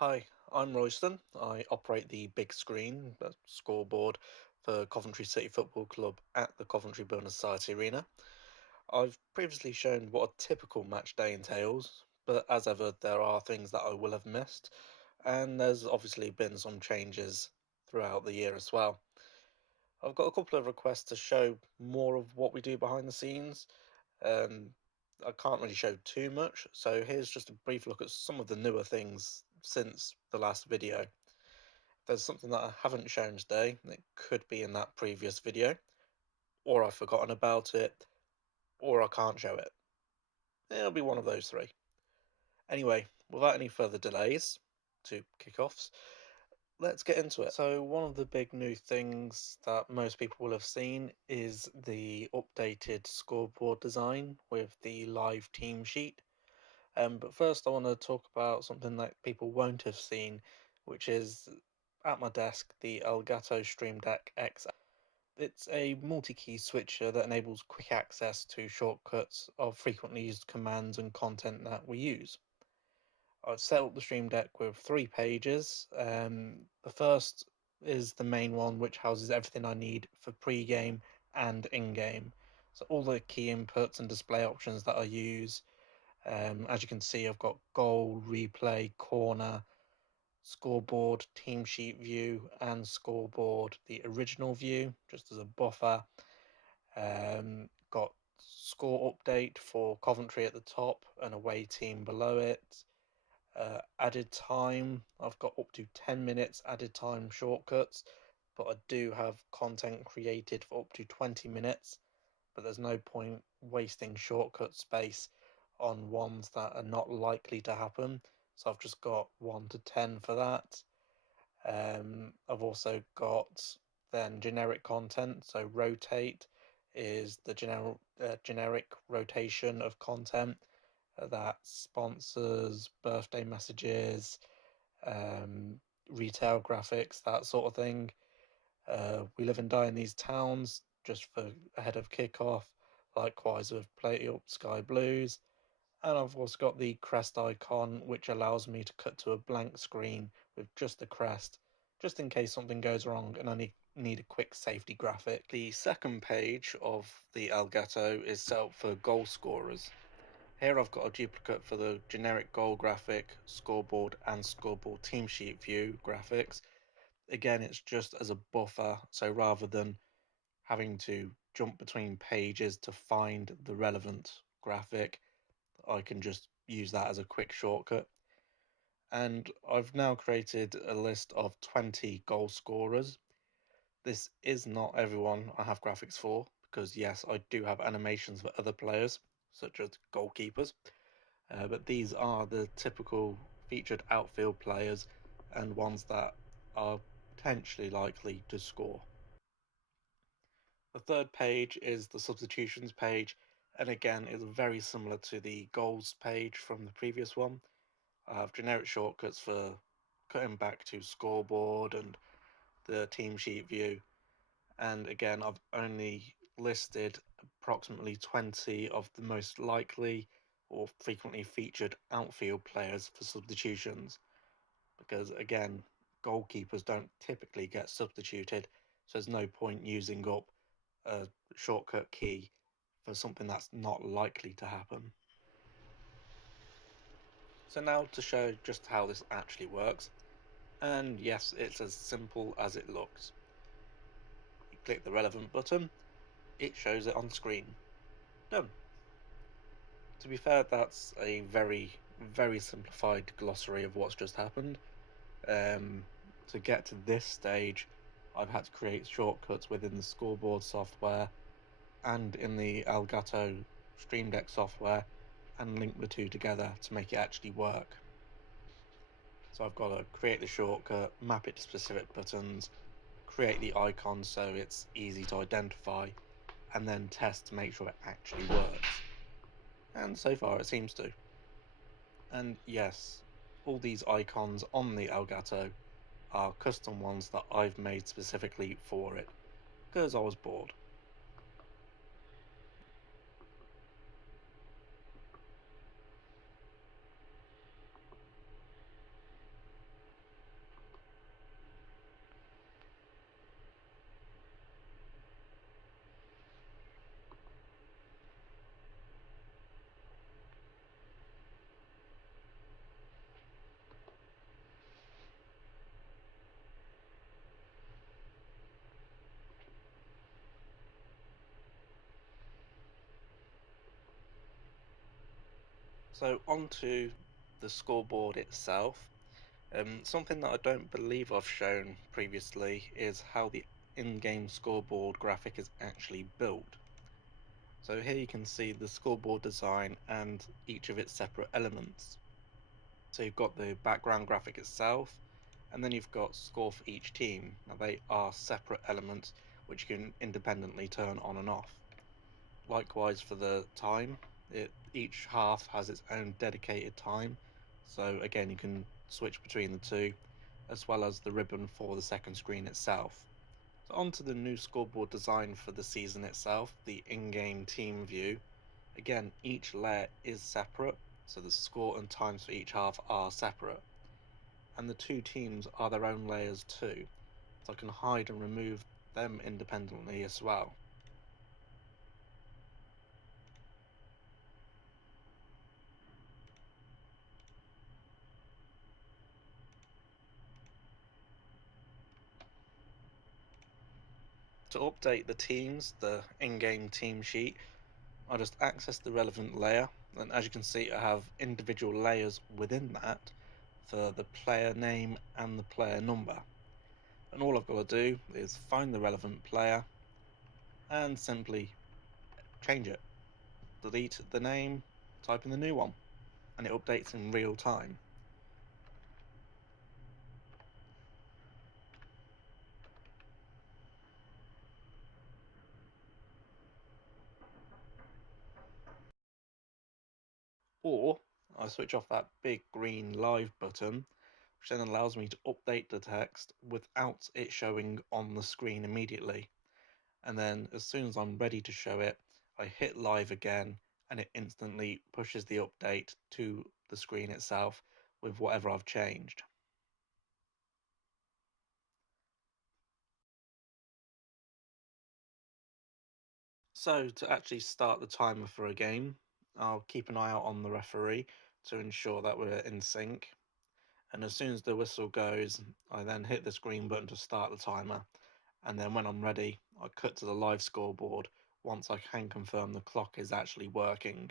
Hi, I'm Royston. I operate the big screen, the scoreboard for Coventry City Football Club at the Coventry Building Society Arena. I've previously shown what a typical match day entails, but as ever, there are things that I will have missed, and there's obviously been some changes throughout the year as well. I've got a couple of requests to show more of what we do behind the scenes. Um, I can't really show too much, so here's just a brief look at some of the newer things since the last video. There's something that I haven't shown today, and it could be in that previous video, or I've forgotten about it, or I can't show it. It'll be one of those three. Anyway, without any further delays to kickoffs, let's get into it. So, one of the big new things that most people will have seen is the updated scoreboard design with the live team sheet. But first, I want to talk about something that people won't have seen, which is at my desk the Elgato Stream Deck X. It's a multi-key switcher that enables quick access to shortcuts of frequently used commands and content that we use. I've set up the Stream Deck with 3 pages. The first is the main one, which houses everything I need for pre-game and in-game. So all the key inputs and display options that I use. As you can see, I've got goal, replay, corner, scoreboard, team sheet view, and scoreboard, the original view, just as a buffer. Got score update for Coventry at the top and away team below it. Added time, I've got up to 10 minutes added time shortcuts, but I do have content created for up to 20 minutes, but there's no point wasting shortcut space on ones that are not likely to happen. So I've just got 1 to 10 for that. I've also got then generic content. So rotate is the generic rotation of content that sponsors, birthday messages, um, retail graphics, that sort of thing. We live and die in these towns just for ahead of kickoff. Likewise with Play Up Sky Blues. And I've also got the crest icon, which allows me to cut to a blank screen with just the crest, just in case something goes wrong and I need a quick safety graphic. The second page of the Elgato is set up for goal scorers. Here I've got a duplicate for the generic goal graphic, scoreboard, and scoreboard team sheet view graphics. Again, it's just as a buffer, so rather than having to jump between pages to find the relevant graphic, I can just use that as a quick shortcut. And I've now created a list of 20 goal scorers. This is not everyone I have graphics for, because yes, I do have animations for other players, such as goalkeepers, but these are the typical featured outfield players and ones that are potentially likely to score. The third page is the substitutions page, and again, it's very similar to the goals page from the previous one. I have generic shortcuts for cutting back to scoreboard and the team sheet view. And again, I've only listed approximately 20 of the most likely or frequently featured outfield players for substitutions. Because again, goalkeepers don't typically get substituted, so there's no point using up a shortcut key for something that's not likely to happen. So now to show just how this actually works, and yes, it's as simple as it looks. You click the relevant button, it shows it on screen. Done. To be fair, that's a very, very simplified glossary of what's just happened. To get to this stage, I've had to create shortcuts within the scoreboard software and in the Elgato Stream Deck software and link the two together to make it actually work. So I've got to create the shortcut, map it to specific buttons, create the icon so it's easy to identify, and then test to make sure it actually works. And so far it seems to. And yes, all these icons on the Elgato are custom ones that I've made specifically for it, because I was bored. So onto the scoreboard itself. Something that I don't believe I've shown previously is how the in-game scoreboard graphic is actually built. So here you can see the scoreboard design and each of its separate elements. So you've got the background graphic itself, and then you've got score for each team. Now they are separate elements which you can independently turn on and off. Likewise for the time, each half has its own dedicated time. So again, you can switch between the two, as well as the ribbon for the second screen itself. So onto the new scoreboard design for the season itself, the in-game team view. Again, each layer is separate, so the score and times for each half are separate. And the two teams are their own layers too, so I can hide and remove them independently as well. To update the teams, the in-game team sheet, I just access the relevant layer, and as you can see, I have individual layers within that for the player name and the player number. And all I've got to do is find the relevant player and simply change it. Delete the name, type in the new one, and it updates in real time. Or I switch off that big green live button, which then allows me to update the text without it showing on the screen immediately. And then as soon as I'm ready to show it, I hit live again and it instantly pushes the update to the screen itself with whatever I've changed. So to actually start the timer for a game, I'll keep an eye out on the referee to ensure that we're in sync. And as soon as the whistle goes, I then hit this green button to start the timer. And then when I'm ready, I cut to the live scoreboard once I can confirm the clock is actually working.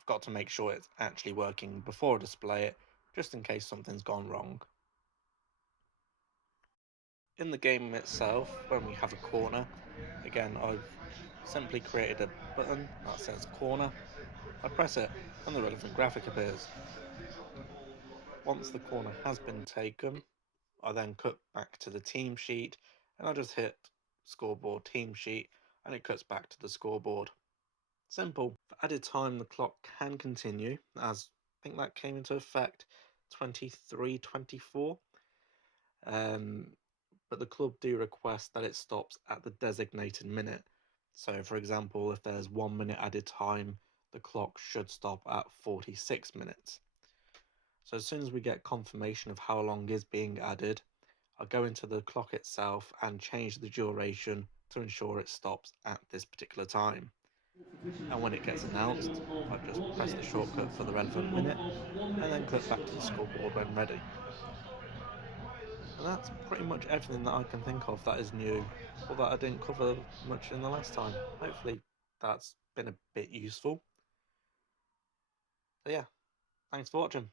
I've got to make sure it's actually working before I display it, just in case something's gone wrong. In the game itself, when we have a corner, again, I've simply created a button that says corner. I press it, and the relevant graphic appears. Once the corner has been taken, I then cut back to the team sheet, and I just hit scoreboard team sheet, and it cuts back to the scoreboard. Simple. For added time, the clock can continue, as I think that came into effect 23:24. But the club do request that it stops at the designated minute. So, for example, if there's 1 minute added time, the clock should stop at 46 minutes. So, as soon as we get confirmation of how long is being added, I'll go into the clock itself and change the duration to ensure it stops at this particular time. And when it gets announced, I just press the shortcut for the relevant minute and then cut back to the scoreboard when ready. And that's pretty much everything that I can think of that is new, or that I didn't cover much in the last time. Hopefully that's been a bit useful. So yeah, thanks for watching.